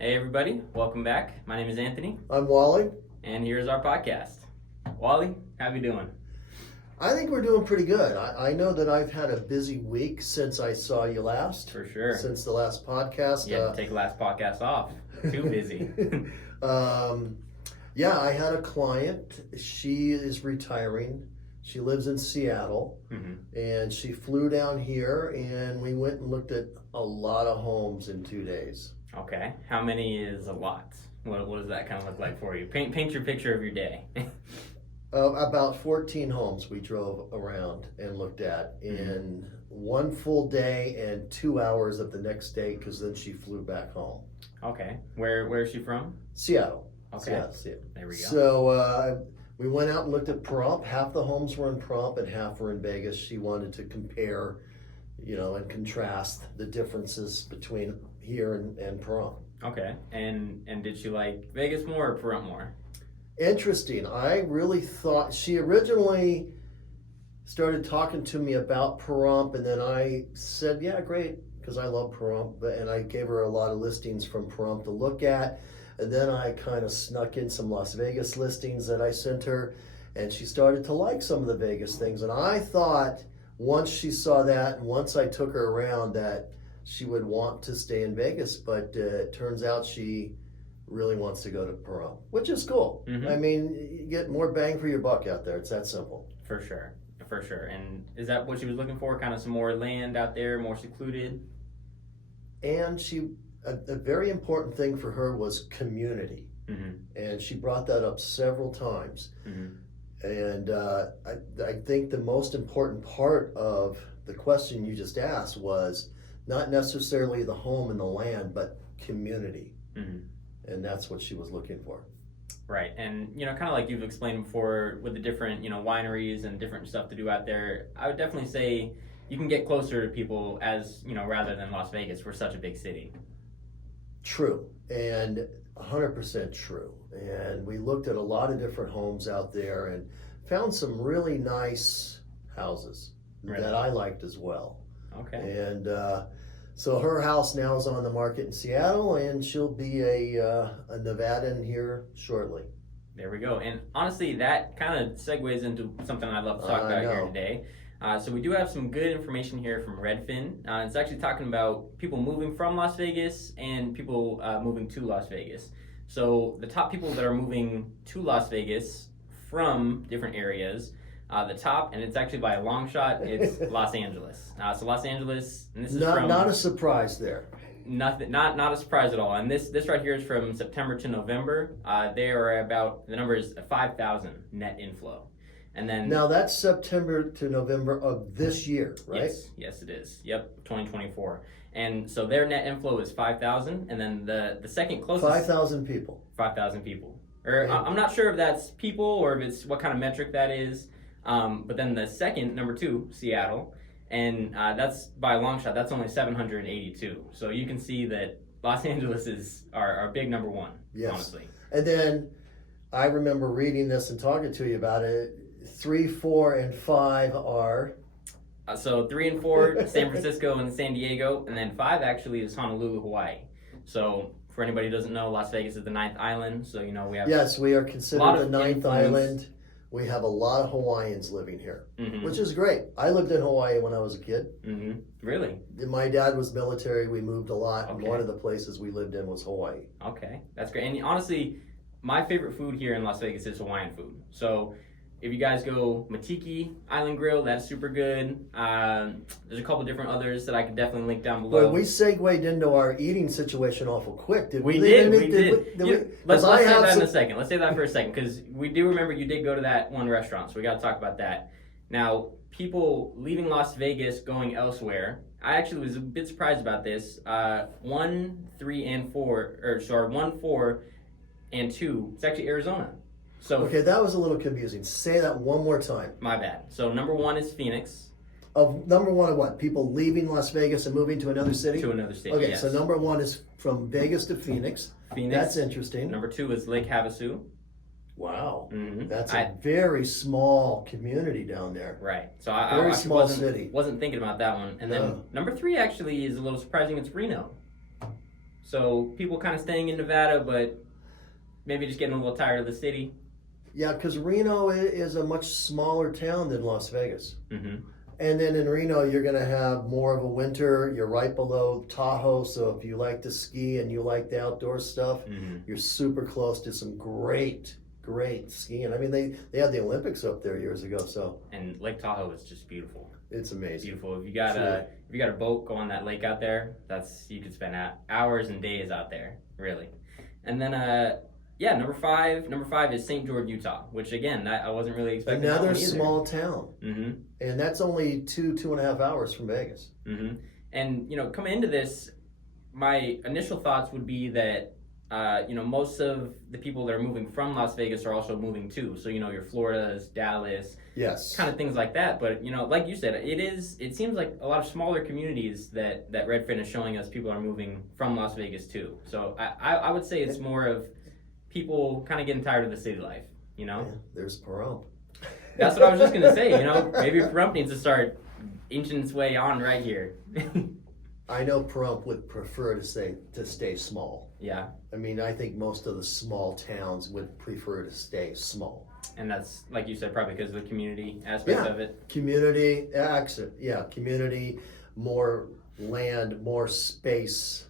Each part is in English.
Hey everybody, welcome back. My name is Anthony, I'm Wally. and here's our podcast. Wally, how you doing? I think we're doing pretty good. I know that I've had a busy week since I saw you last. For sure. Since the last podcast. You had to take the last podcast off. Too busy. Yeah, I had a client. She is retiring. She lives in Seattle, and she flew down here, and we went and looked at a lot of homes in 2 days. Okay, how many is a lot? What does that kind of look like for you? Paint your picture of your day. About 14 homes we drove around and looked at in one full day and 2 hours of the next day, because then she flew back home. Okay, where is she from? Seattle. Okay, Seattle. There we go. So we went out and looked at pahrump. Half the homes were in pahrump and half were in Vegas. She wanted to compare, and contrast the differences between here and pahrump. Okay, and did she like Vegas more or pahrump more? Interesting. I really thought she originally started talking to me about pahrump, and then I said, yeah, great, because I love pahrump, and I gave her a lot of listings from pahrump to look at. And then I kind of snuck in some Las Vegas listings that I sent her, and she started to like some of the Vegas things. And I thought once she saw that, and once I took her around, that she would want to stay in Vegas. But it turns out she really wants to go to pahrump, which is cool. I mean, you get more bang for your buck out there. It's that simple. For sure. And is that what she was looking for? Kind of some more land out there, more secluded? And a very important thing for her was community. And she brought that up several times. And I think the most important part of the question you just asked was not necessarily the home and the land, but community. And that's what she was looking for. Right, and kind of like you've explained before with the different wineries and different stuff to do out there, I would definitely say you can get closer to people as rather than Las Vegas. We're such a big city. True, and 100% true. And we looked at a lot of different homes out there and found some really nice houses that I liked as well. Okay. And so her house now is on the market in Seattle, and she'll be a Nevadan here shortly. There we go. And honestly, that kind of segues into something I'd love to talk about here today. So we do have some good information here from Redfin. It's actually talking about people moving from Las Vegas and people moving to Las Vegas. So the top people that are moving to Las Vegas from different areas, the top, and it's actually by a long shot, it's Los Angeles. So Los Angeles, and this is not a surprise there. Nothing, not a surprise at all. And this right here is from September to November. They are about, the number is 5,000 net inflow. And then now that's September to November of this year, right? Yes, it is. Yep, 2024. And so their net inflow is 5,000, and then the second closest 5,000 people. 5,000 people. Or I'm not sure if that's people or if it's what kind of metric that is. But then the second, number 2, Seattle, and that's by a long shot. That's only 782. So you can see that Los Angeles is our big number 1. Yes. Honestly. And then I remember reading this and talking to you about it. 3, 4, and 5 are. So 3 and 4, San Francisco and San Diego, and then 5 actually is Honolulu, Hawaii. So for anybody who doesn't know, Las Vegas is the 9th island. So we have. Yes, we are considered the 9th island. We have a lot of Hawaiians living here, which is great. I lived in Hawaii when I was a kid. Really? My dad was military. We moved a lot, and one of the places we lived in was Hawaii. Okay, that's great. And honestly, my favorite food here in Las Vegas is Hawaiian food. So if you guys go Matiki Island Grill, that's super good. There's a couple different others that I could definitely link down below. Well, we segued into our eating situation awful quick. We did. Let's say that in a second. Let's say that for a second, because we do remember you did go to that one restaurant, so we got to talk about that. Now, people leaving Las Vegas going elsewhere, I actually was a bit surprised about this. 1, 3, and 4, 1, 4, and 2, it's actually Arizona. So okay, that was a little confusing. Say that one more time. My bad. So number 1 is Phoenix. Number 1 of what? People leaving Las Vegas and moving to another city? To another state, okay, yes. So number 1 is from Vegas to Phoenix. That's interesting. Number 2 is Lake Havasu. Wow. That's a very small community down there. Right. So very small city. Wasn't thinking about that one. And then number 3 actually is a little surprising. It's Reno. So people kind of staying in Nevada, but maybe just getting a little tired of the city. Yeah, because Reno is a much smaller town than Las Vegas. Mm-hmm. And then in Reno, you're going to have more of a winter. You're right below Tahoe, so if you like to ski and you like the outdoor stuff, you're super close to some great skiing. I mean, they had the Olympics up there years ago, so. And Lake Tahoe is just beautiful. It's amazing. Beautiful. If you got a boat, go on that lake out there. You could spend hours and days out there, really. And then number five is St. George, Utah, which again, I wasn't really expecting. Another small town. Mm-hmm. And that's only 2.5 hours from Vegas. Mm-hmm. And coming into this, my initial thoughts would be that most of the people that are moving from Las Vegas are also moving too. So your Floridas, Dallas, yes, kind of things like that. But like you said, it seems like a lot of smaller communities that Redfin is showing us people are moving from Las Vegas too. So I would say it's more of people kind of getting tired of the city life. Yeah, there's Pahrump. That's what I was just gonna say. Maybe Pahrump needs to start inching its way on right here. I know Pahrump would prefer to stay small. Yeah. I mean, I think most of the small towns would prefer to stay small. And that's, like you said, probably because of the community aspect of it. Community, community, more land, more space,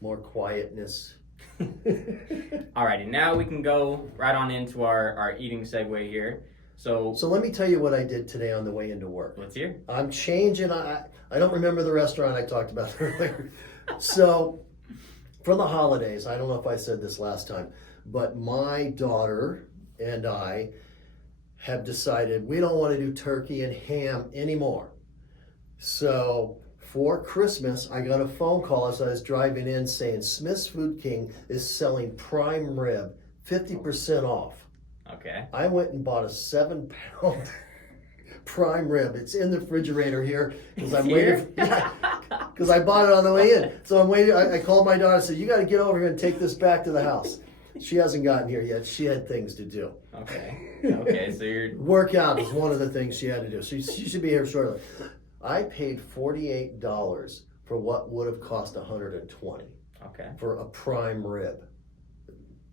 more quietness. Alrighty, now we can go right on into our eating segue here. So let me tell you what I did today on the way into work. Let's hear. I'm changing. I don't remember the restaurant I talked about earlier. So for the holidays, I don't know if I said this last time, but my daughter and I have decided we don't want to do turkey and ham anymore. So for Christmas, I got a phone call as I was driving in saying Smith's Food King is selling prime rib 50% off. Okay. I went and bought a 7-pound prime rib. It's in the refrigerator here because I'm waiting. Because I bought it on the way in. So I'm waiting. I called my daughter and said, "You got to get over here and take this back to the house." She hasn't gotten here yet. She had things to do. Okay. So you're workout is one of the things she had to do. She should be here shortly. I paid $48 for what would have cost $120. Okay. For a prime rib.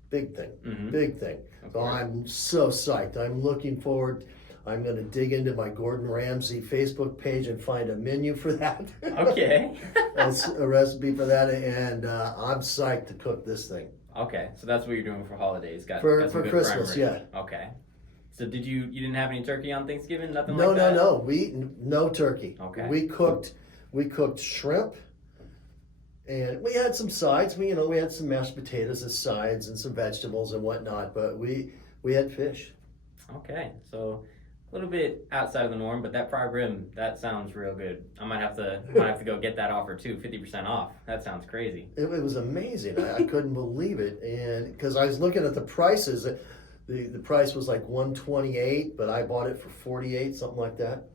Big thing. Big thing. So I'm so psyched. I'm looking forward. I'm going to dig into my Gordon Ramsay Facebook page and find a menu for that. Okay. A recipe for that, and I'm psyched to cook this thing. Okay, so that's what you're doing for holidays. For Christmas, yeah. Okay. So you didn't have any turkey on Thanksgiving? Nothing like that? No. No turkey. Okay. We cooked shrimp. And we had some sides. We had some mashed potatoes as sides and some vegetables and whatnot. But we had fish. Okay, so a little bit outside of the norm, but that prime rib, that sounds real good. I might have to go get that offer too, 50% off. That sounds crazy. It was amazing. I couldn't believe it, and because I was looking at the prices, the price was like $128, but I bought it for $48, something like that.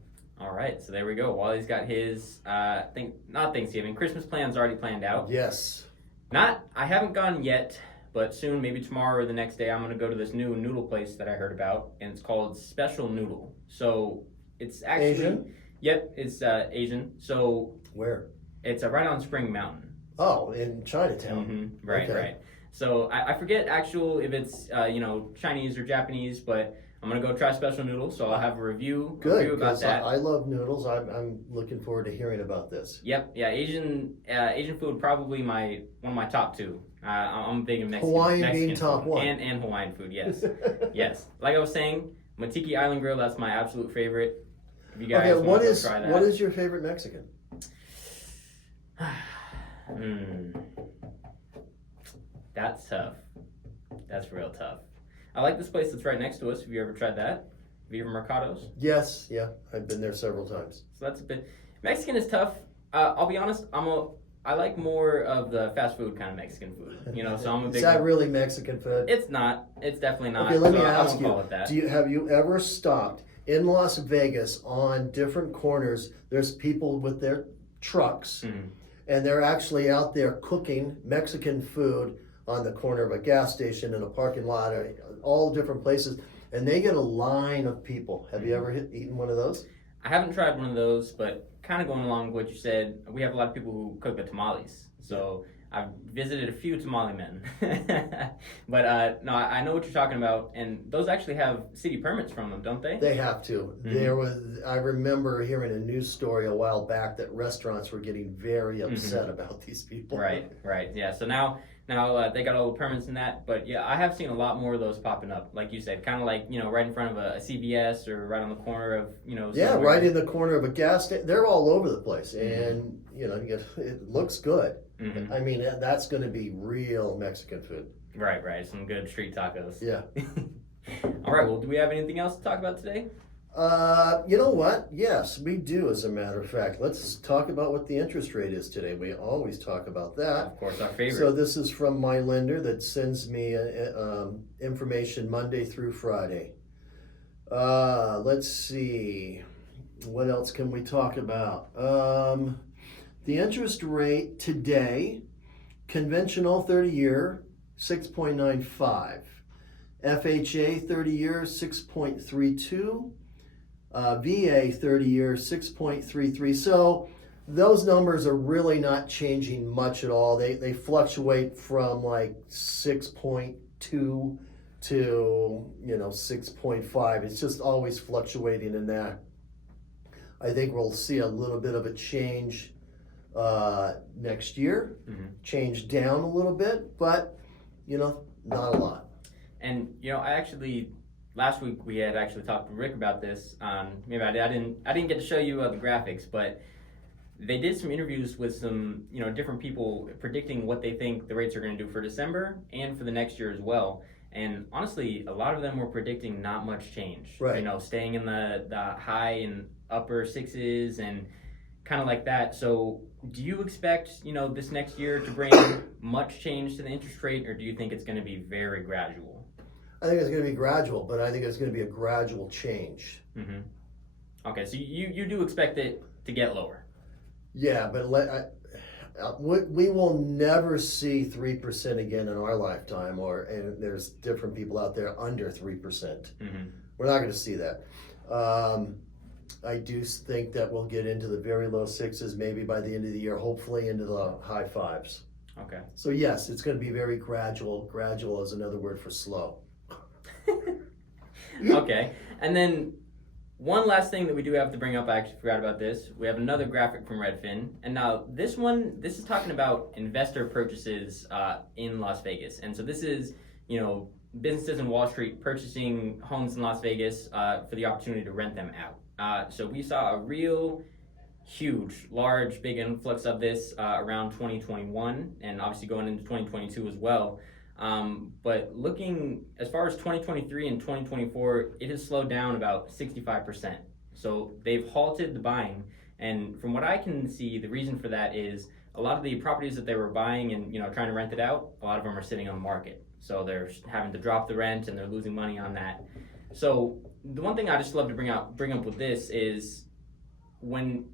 All right, so there we go. Wally's got his, not Thanksgiving, Christmas plans already planned out. Yes. I haven't gone yet, but soon, maybe tomorrow or the next day, I'm going to go to this new noodle place that I heard about, and it's called Special Noodle. So it's actually... Asian? Yep, it's Asian. So... Where? It's right on Spring Mountain. Oh, in Chinatown. Mm-hmm. Right. So I forget if it's, Chinese or Japanese, but... I'm going to go try Special Noodle, so I'll have a review about that. I love noodles. I'm looking forward to hearing about this. Yep, yeah, Asian food probably one of my top two. I'm big in Mexican. Hawaiian being top food. one. And Hawaiian food, yes. Yes. Like I was saying, Matiki Island Grill, that's my absolute favorite. If you guys want to try that. What is your favorite Mexican? That's tough. That's real tough. I like this place that's right next to us. Have you ever tried that? Viva Mercados? Yes, yeah. I've been there several times. So that's a bit... Mexican is tough. I'll be honest, I like more of the fast food kind of Mexican food. So I'm a big... Is that really Mexican food? It's not. It's definitely not. Okay, let me ask you. Have you ever stopped in Las Vegas on different corners? There's people with their trucks, and they're actually out there cooking Mexican food on the corner of a gas station, in a parking lot, or all different places, and they get a line of people. Have you ever eaten one of those? I haven't tried one of those, but kind of going along with what you said, we have a lot of people who cook the tamales. So I've visited a few tamale men. But no, I know what you're talking about, and those actually have city permits from them, don't they? They have to. I remember hearing a news story a while back that restaurants were getting very upset about these people. Right, yeah. So now they got all the permits in that, but yeah, I have seen a lot more of those popping up, like you said, kind of like, right in front of a CVS or right on the corner of, Yeah, somewhere. right in the corner of a gas station. They're all over the place, and it looks good. I mean, that's going to be real Mexican food. Right. Some good street tacos. Yeah. All right. Well, do we have anything else to talk about today? You know what? Yes, we do, as a matter of fact. Let's talk about what the interest rate is today. We always talk about that. Of course, our favorite. So this is from my lender that sends me information Monday through Friday. Let's see. What else can we talk about? The interest rate today, conventional 30-year, 6.95. FHA 30-year, 6.32. VA 30-year, 6.33. So those numbers are really not changing much at all. They fluctuate from like 6.2 to 6.5. It's just always fluctuating in that. I think we'll see a little bit of a change next year, change down a little bit, but not a lot. And I actually last week we had actually talked to Rick about this. Maybe I didn't get to show you the graphics, but they did some interviews with some different people predicting what they think the rates are going to do for December and for the next year as well. And honestly, a lot of them were predicting not much change. Right. Staying in the high and upper sixes and kind of like that. So do you expect this next year to bring much change to the interest rate, or do you think it's going to be very gradual? I think it's going to be gradual, but I think it's going to be a gradual change. Okay, so you do expect it to get lower? Yeah, but we will never see 3% again in our lifetime, and there's different people out there under 3%. We're not going to see that. I do think that we'll get into the very low sixes, maybe by the end of the year, hopefully into the high fives. Okay. So yes, it's going to be very gradual. Gradual is another word for slow. Okay, and then one last thing that we do have to bring up, I actually forgot about this. We have another graphic from Redfin, and now this is talking about investor purchases in Las Vegas. And so this is, businesses in Wall Street purchasing homes in Las Vegas for the opportunity to rent them out. So we saw a real huge, large, big influx of this around 2021, and obviously going into 2022 as well. But looking as far as 2023 and 2024, it has slowed down about 65%. So they've halted the buying. And from what I can see, the reason for that is a lot of the properties that they were buying and trying to rent it out, a lot of them are sitting on the market. So they're having to drop the rent and they're losing money on that. So the one thing I just love to bring up with this is when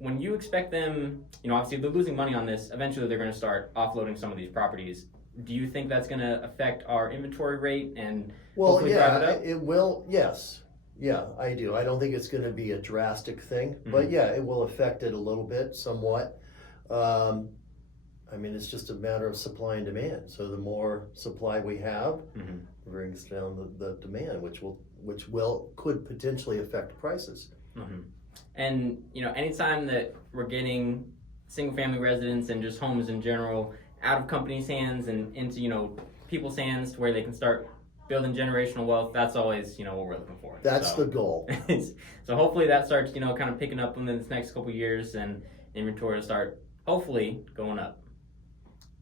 you expect them, obviously if they're losing money on this, eventually they're going to start offloading some of these properties. Do you think that's going to affect our inventory rate and hopefully drive it up? It will. Yes. Yeah, I do. I don't think it's going to be a drastic thing, but yeah, it will affect it a little bit, somewhat. I mean, it's just a matter of supply and demand. So the more supply we have brings down the demand, which could potentially affect prices. And anytime that we're getting single family residents and just homes in general out of companies' hands and into people's hands to where they can start building generational wealth, that's always what we're looking for. That's the goal. So hopefully that starts kind of picking up in this next couple of years, and inventory will start hopefully going up.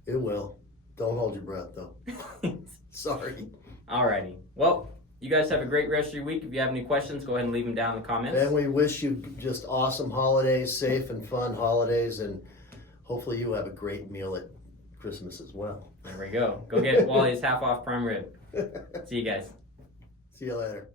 It will. Don't hold your breath though. Sorry. Alrighty. Well, you guys have a great rest of your week. If you have any questions, go ahead and leave them down in the comments. And we wish you just awesome holidays, safe and fun holidays, and hopefully you have a great meal at Christmas as well. There we go. Go get Wally's half off prime rib. See you guys. See you later.